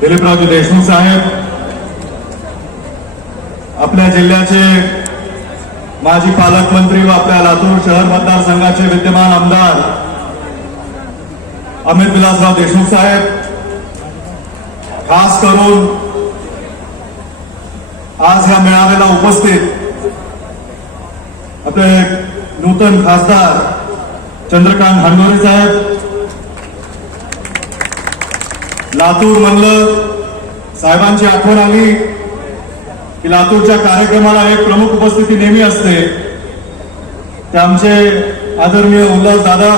दिलीपरावजी देशमुख साहेब आपल्या जिल्ह्याचे माजी पालकमंत्री व आपल्या लातूर शहर मतदारसंघाचे विद्यमान आमदार अमित विलासराव देशमुख साहेब खास करून आज या मेळाव्याला उपस्थित आपले नूतन खासदार चंद्रकांत हंडोरे साहेब लातूर म्हणलं साहेबांची आठवण आली की लातूरच्या कार्यक्रमाला एक प्रमुख उपस्थिती नेहमी असते. ते आमचे आदरणीय उल्हास दादा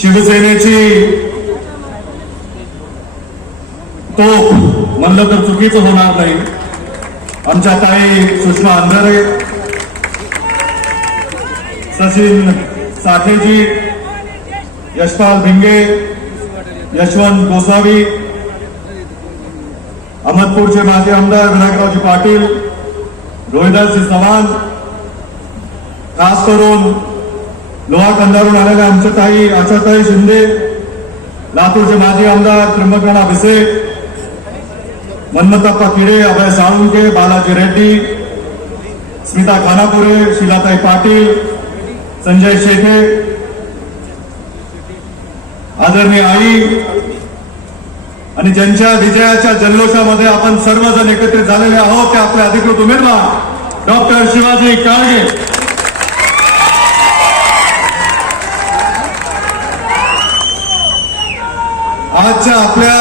शिवसेनेची तोफ म्हणलं तर चुकीचं होणार नाही. आमच्या ताई सुषमा अंधारे सचिन साठेजी यशपाल भिंगे यशवंत गोसावी अहमदपूरचे माजी आमदार विनायकरावजी पाटील रोहिदासजी चव्हाण खास करून लोहा कंधारून आलेल्या आमच्या ताई आशाताई शिंदे लातूरचे माजी आमदार त्र्यंबकराणा भिसे मन्मथप्पा किडे अभय साळुंके बालाजी रेड्डी स्मिता खानापुरे शिलाताई पाटील संजय शेखे आदरणीय आई आणि ज्यांच्या विजयाच्या जल्लोषामध्ये आपण सर्वजण एकत्रित झालेले आहोत ते आपले अधिकृत उमेदवार डॉक्टर शिवाजी काळगे. आजच्या आपल्या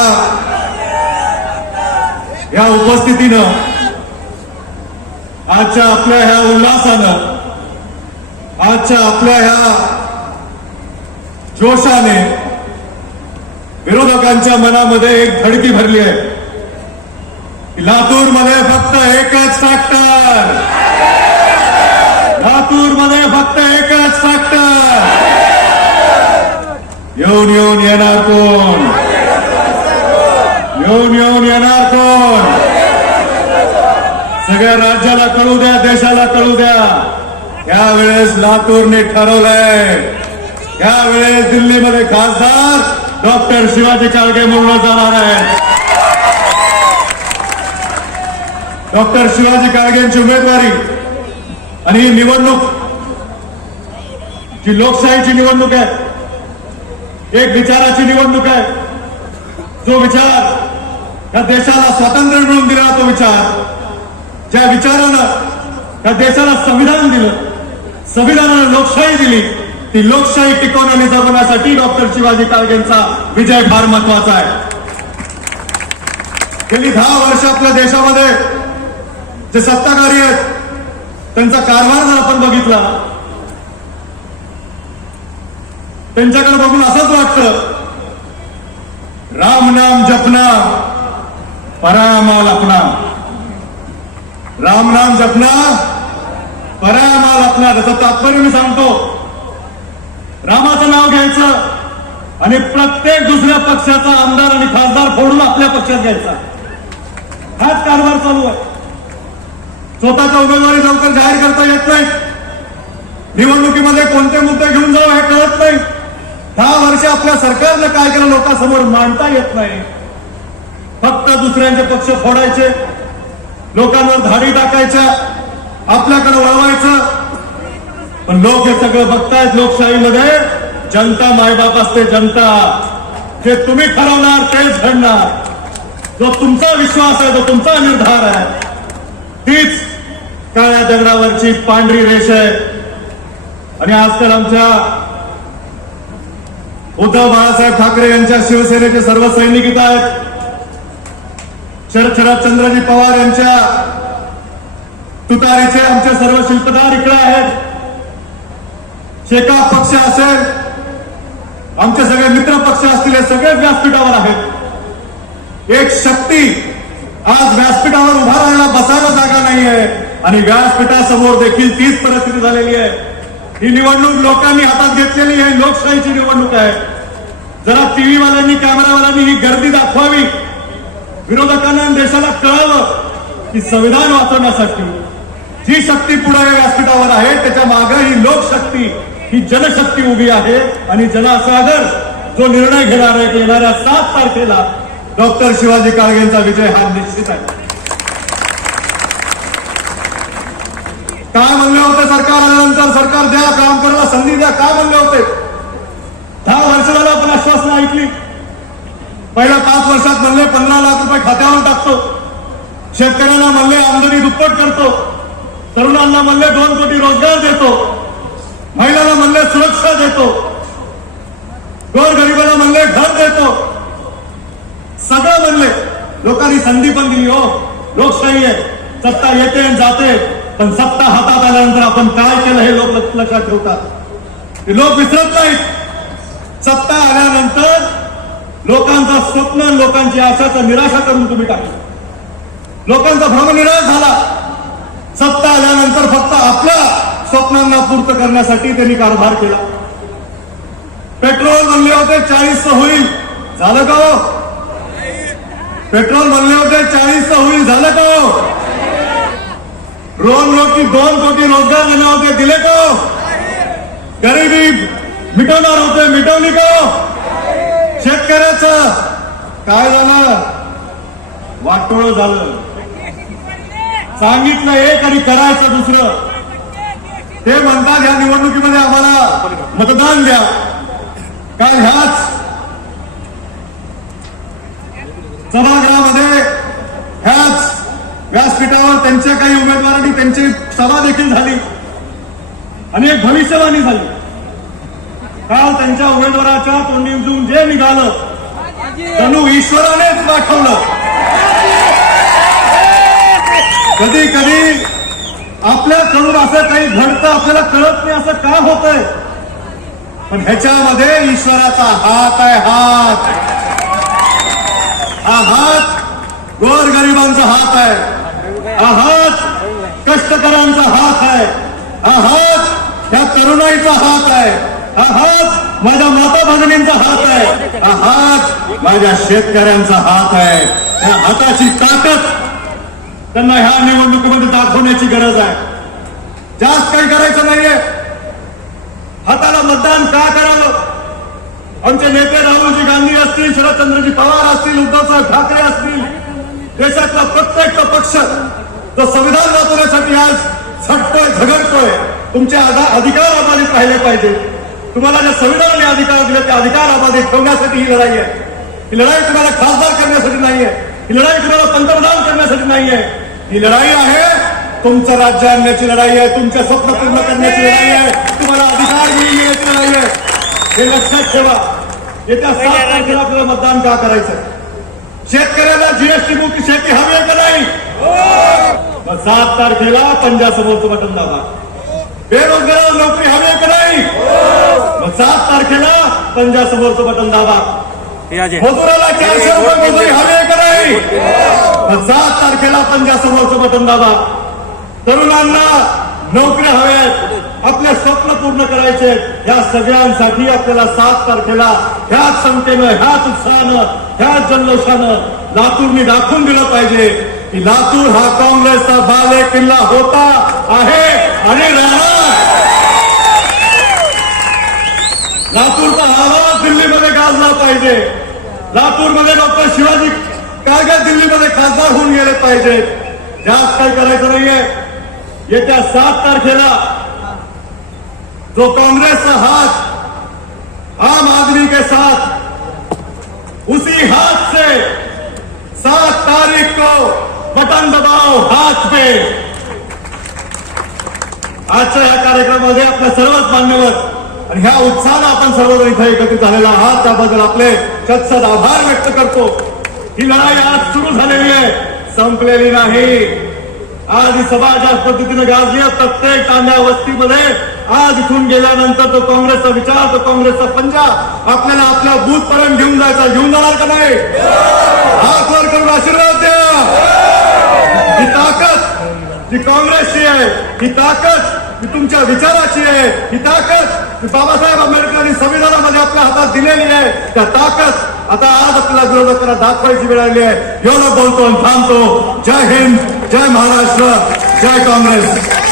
या उपस्थितीनं आजच्या आपल्या ह्या उल्हासानं आजच्या आपल्या ह्या जोशाने विरोधकांच्या मनामध्ये एक धडकी भरली आहे. लातूरमध्ये फक्त एकच फॅक्टर लातूरमध्ये फक्त एकच फॅक्टर येऊन येऊन येणार कोण? येऊन येऊन येणार कोण? सगळ्या राज्याला कळू द्या देशाला कळू द्या. यावेळेस लातूरने ठरवलंय. यावेळेस दिल्लीमध्ये खासदार डॉक्टर शिवाजी काळगे म्हणून जाणार आहे. डॉक्टर शिवाजी काळगेंची उमेदवारी आणि ही निवडणूक जी लोकशाहीची निवडणूक आहे एक विचाराची निवडणूक आहे. जो विचार या देशाला स्वातंत्र्य मिळवून दिला तो विचार ज्या विचारानं या देशाला संविधान दिलं संविधानानं लोकशाही दिली ती लोकशाही टिकवून आणि जगवण्यासाठी डॉक्टर शिवाजी काळगेंचा विजय फार महत्त्वाचा आहे. गेली दहा वर्ष आपल्या देशामध्ये जे सत्ताधारी आहेत त्यांचा कारभार जर आपण बघितला त्यांच्याकडे बघून असंच वाटतं राम नाम जपना परामाल अपना राम नाम जपना परामाल अपना त्याचं तात्पर्य मी सांगतो. कामाचं नाव घ्यायचं आणि प्रत्येक दुसऱ्या पक्षाचा आमदार आणि खासदार फोडून आपल्या पक्षात घ्यायचा. हाच कारभार चालू आहे. स्वतःच्या उमेदवारी लवकर जाहीर करता येत नाही. निवडणुकीमध्ये कोणते मुद्दे घेऊन जाऊ हे कळत नाही. दहा वर्ष आपल्या सरकारनं काय केलं लोकांसमोर मांडता येत नाही. फक्त दुसऱ्यांचे पक्ष फोडायचे. लोकांवर धाडी टाकायच्या. आपल्याकडे वळवायचं. पण लोक हे सगळं बघतायत लोकशाहीमध्ये जनता मायबाप असते जनता. जे तुम्ही ठरवणार तेच घडणार. जो तुमचा विश्वास आहे जो तुमचा निर्धार आहे तीच काळ्या दगडावरची पांढरी रेष आहे. आणि आजकाल आमच्या उद्धव बाळासाहेब ठाकरे यांच्या शिवसेनेचे सर्व सैनिक इथं आहेत. शरद चंद्रजी पवार यांच्या तुतारीचे आमचे सर्व शिल्पदार इकडे आहेत. शेका पक्ष असेल आमचे सगळे मित्र पक्ष असतील हे सगळेच व्यासपीठावर आहेत. एक शक्ती आज व्यासपीठावर उभा राहायला बसायला जागा नाहीये आणि व्यासपीठासमोर देखील तीच परिस्थिती झालेली आहे. ही निवडणूक लोकांनी हातात घेतलेली आहे लोकशाहीची निवडणूक आहे. जरा टीव्ही वाल्यांनी कॅमेरावाल्यांनी ही गर्दी दाखवावी. विरोधकांना देशाला कळावं की संविधान वाचवण्यासाठी जी शक्ती पुढे या व्यासपीठावर आहे त्याच्यामागे ही लोकशक्ती ही जनशक्ती उभी आहे आणि जनसागर जो निर्णय घेणार आहे की येणाऱ्या सात तारखेला डॉक्टर शिवाजी काळगेंचा विजय हा निश्चित आहे. काय म्हणले होते सरकार आल्यानंतर? सरकार द्या काम करायला संधी द्या. काय म्हणले होते? दहा वर्षाला आपण आश्वासनं ऐकली. पहिल्या पाच वर्षात म्हणले पंधरा लाख रुपये खात्यावर टाकतो. शेतकऱ्यांना म्हणले आमदनी दुप्पट करतो. तरुणांना म्हणले दोन कोटी रोजगार देतो. महिलाला म्हणले सुरक्षा देतो. गोरगरिबांना म्हणले घर देतो. सगळं म्हणले. लोकांनी संधी पण दिली हो. लोकशाही आहे. सत्ता येते आणि जाते. पण सत्ता हातात आल्यानंतर आपण काय केलं हे लोक लक्षात ठेवतात. लोक विसरत नाहीत. सत्ता आल्यानंतर लोकांचं स्वप्न लोकांची आशाचा निराशा करून तुम्ही टाकली लोकांचा भ्रमनिराश झाला. सत्ता आल्यानंतर फक्त आपला स्वप्नांना पूर्ण करण्यासाठी त्यांनी कारभार केला. पेट्रोल बनले होते चाळीस होईल. झालं का हो? पेट्रोल बनले होते चाळीस होईल. झालं का हो? रोज रोटी दोन कोटी रोजगार दिले होते. दिले का हो? गरिबी मिटवणार होते. मिटवली का हो? शेतकऱ्याचं काय झालं? वाटोळ झालं. सांगितलं एक आणि करायचं दुसरं. ते म्हणतात या निवडणुकीमध्ये आम्हाला मतदान द्या. कारण ह्याच सभागृहामध्ये ह्याच व्यासपीठावर त्यांच्या काही उमेदवारांनी त्यांची सभा देखील झाली. आणि एक भविष्यवाणी झाली. काल त्यांच्या उमेदवाराच्या तोंडीतून जे निघालं जणू ईश्वरानेच दाखवलं. कधी कधी आपल्याकडून असं काही घडतं आपल्याला कळत नाही असं का होतंय? पण ह्याच्यामध्ये ईश्वराचा हात आहे हात. हा हात गोरगरिबांचा हात आहे. हा हात कष्टकऱ्यांचा हात आहे. हा हात ह्या तरुणाईचा हात आहे. हा हात माझ्या माता भगिनींचा हात आहे. हा हात माझ्या शेतकऱ्यांचा हात आहे. त्या हाताची ताकद त्यांना ह्या निवडणुकीमध्ये दाखवण्याची गरज आहे. जास्त काही करायचं नाहीये. हाताला मतदान का करावं? आमचे नेते राहुलजी गांधी असतील शरदचंद्रजी पवार असतील उद्धवसाहेब ठाकरे असतील देशातला प्रत्येक पक्ष जो संविधान वाचवण्यासाठी आज झटतोय झगडतोय तुमचे अधिकार अबाधित राहिले पाहिजे. तुम्हाला ज्या संविधानाने अधिकार दिले ते अधिकार अबाधित ठेवण्यासाठी ही लढाई आहे. ही लढाई तुम्हाला खासदार करण्यासाठी नाहीये. ही लढाई तुम्हाला पंतप्रधान करण्यासाठी नाहीये. ही लढाई आहे. तुमचं राज्य आणण्याची लढाई आहे. तुमचे स्वप्न पूर्ण करण्याची लढाई आहे. तुम्हाला अधिकार मिळून देण्याची लढाई आहे हे लक्षात ठेवा. येत्या सात तारखेला आपल्याला मतदान का करायचं शेतकऱ्याला जीएसटी मुक्त शेती हवी आहे का नाही? मग सात तारखेला पंजासमोरचं बटन दाबा. बेरोजगाराला नोकरी हवी आहे का नाही? मग सात तारखेला पंजासमोरचं बटन दाबा. मजुराला चारशे रुपये मजुरी हवी का नाही? मग सात तारखेला पंजासमोरचं बटन दाबा. तरुणांना नोकऱ्या हव्यात आपले स्वप्न पूर्ण करायचे. या सगळ्यांसाठी आपल्याला सात तारखेला ह्याच संख्येनं ह्याच उत्साहानं ह्याच जल्लोषानं लातूरनी दाखवून दिलं पाहिजे की लातूर हा काँग्रेसचा बाले किल्ला होता आहे आणि राहणार. लातूरचा आवाज दिल्लीमध्ये गाजला पाहिजे. लातूरमध्ये डॉक्टर शिवाजी काय काय दिल्लीमध्ये खासदार होऊन गेले पाहिजे जास्त काही करायचं नाहीये. येत्या सात तारखेला जो काँग्रेसचा हाथ आम आदमी के साथ उसी हाथ से सात तारीख को बटन दबाओ हाथ पे। आजच्या या कार्यक्रमामध्ये आपल्या सर्वच मान्यवर आणि ह्या उत्साहानं आपण सर्वजण इथे एकत्रित झालेला आहात. त्याबद्दल आपले सत्सद आभार व्यक्त करतो. ही लढाई आज सुरू झालेली आहे. संपलेली नाही. आज ही सभा ज्या पद्धतीने गाजली आहे, प्रत्येक तांड्या वस्तीमध्ये आज इथून गेल्यानंतर तो काँग्रेसचा विचार तो काँग्रेसचा पंजा आपल्याला आपल्या बूथ पर्यंत घेऊन जायचा. घेऊन जाणार का नाही? हात वर करून आशीर्वाद द्या. ही ताकद जी काँग्रेसची आहे. ही ताकद ही तुमच्या विचाराची आहे. ही ताकद बाबासाहेब आंबेडकरांनी संविधानामध्ये आपल्या हातात दिलेली आहे. त्या ताकद आता आज आपल्याला विरोधकांना दाखवायची वेळ आली आहे. एवढं बोलतो आणि थांबतो. जय हिंद जय महाराष्ट्र जय काँग्रेस.